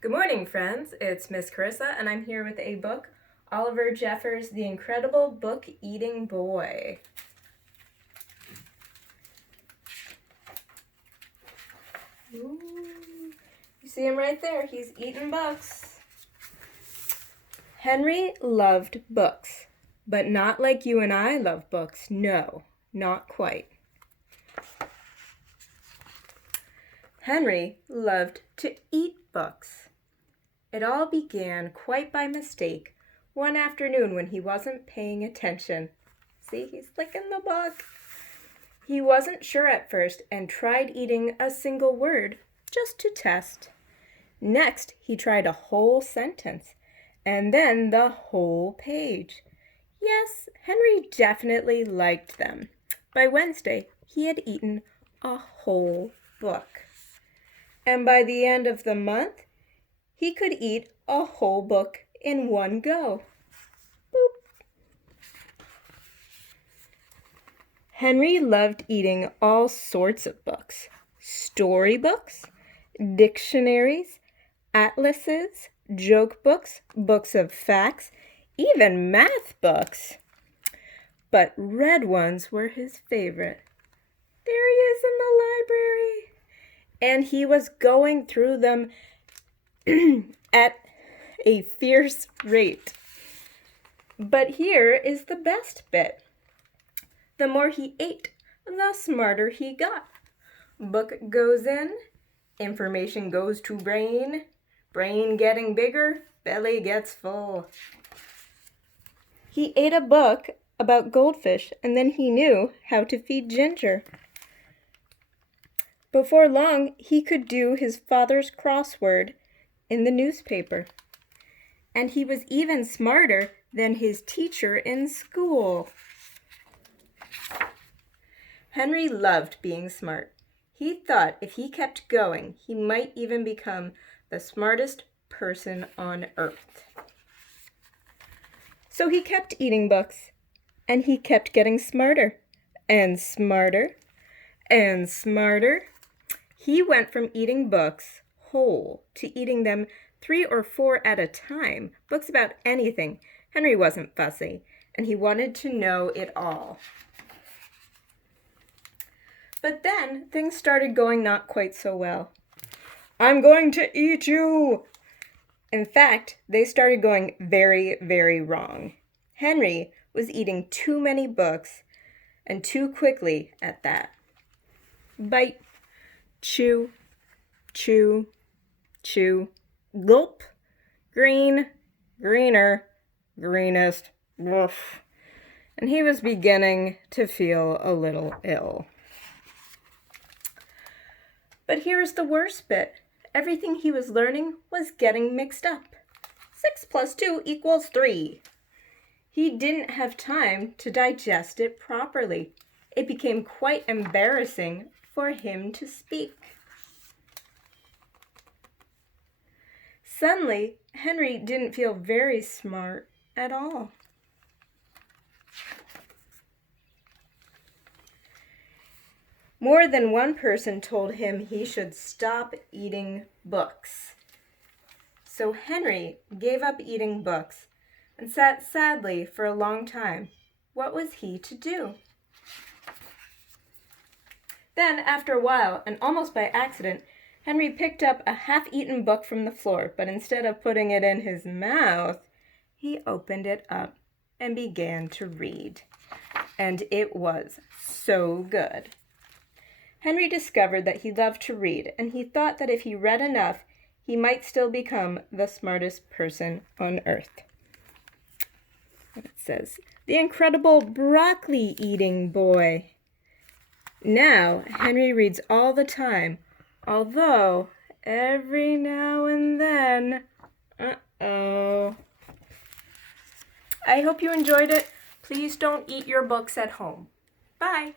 Good morning, friends. It's Miss Carissa, and I'm here with a book, Oliver Jeffers' The Incredible Book-Eating Boy. Ooh, you see him right there. He's eating books. Henry loved books, but not like you and I love books. No, not quite. Henry loved to eat books. It all began quite by mistake one afternoon when he wasn't paying attention. See, he's licking the book. He wasn't sure at first and tried eating a single word just to test. Next, he tried a whole sentence and then the whole page. Yes, Henry definitely liked them. By Wednesday, he had eaten a whole book. And by the end of the month, he could eat a whole book in one go. Boop. Henry loved eating all sorts of books. Storybooks, dictionaries, atlases, joke books, books of facts, even math books. But red ones were his favorite. There he is in the library. And he was going through them at a fierce rate. But here is the best bit. The more he ate, the smarter he got. Book goes in, information goes to brain, brain getting bigger, belly gets full. He ate a book about goldfish, and then he knew how to feed Ginger. Before long, he could do his father's crossword in the newspaper. And he was even smarter than his teacher in school. Henry loved being smart. He thought if he kept going, he might even become the smartest person on earth. So he kept eating books, and he kept getting smarter and smarter and smarter. He went from eating books whole to eating them 3 or 4 at a time, books about anything. Henry wasn't fussy, and he wanted to know it all. But then things started going not quite so well. "I'm going to eat you!" In fact, they started going very, very wrong. Henry was eating too many books, and too quickly at that. Bite. Chew, chew, chew, gulp, green, greener, greenest, woof. And he was beginning to feel a little ill. But here's the worst bit. Everything he was learning was getting mixed up. 6 + 2 = 3. He didn't have time to digest it properly. It became quite embarrassing for him to speak. Suddenly, Henry didn't feel very smart at all. More than one person told him he should stop eating books. So Henry gave up eating books and sat sadly for a long time. What was he to do? Then, after a while, and almost by accident, Henry picked up a half-eaten book from the floor, but instead of putting it in his mouth, he opened it up and began to read. And it was so good. Henry discovered that he loved to read, and he thought that if he read enough, he might still become the smartest person on earth. And it says, "The Incredible Broccoli-Eating Boy." Now, Henry reads all the time, although every now and then, I hope you enjoyed it. Please don't eat your books at home. Bye.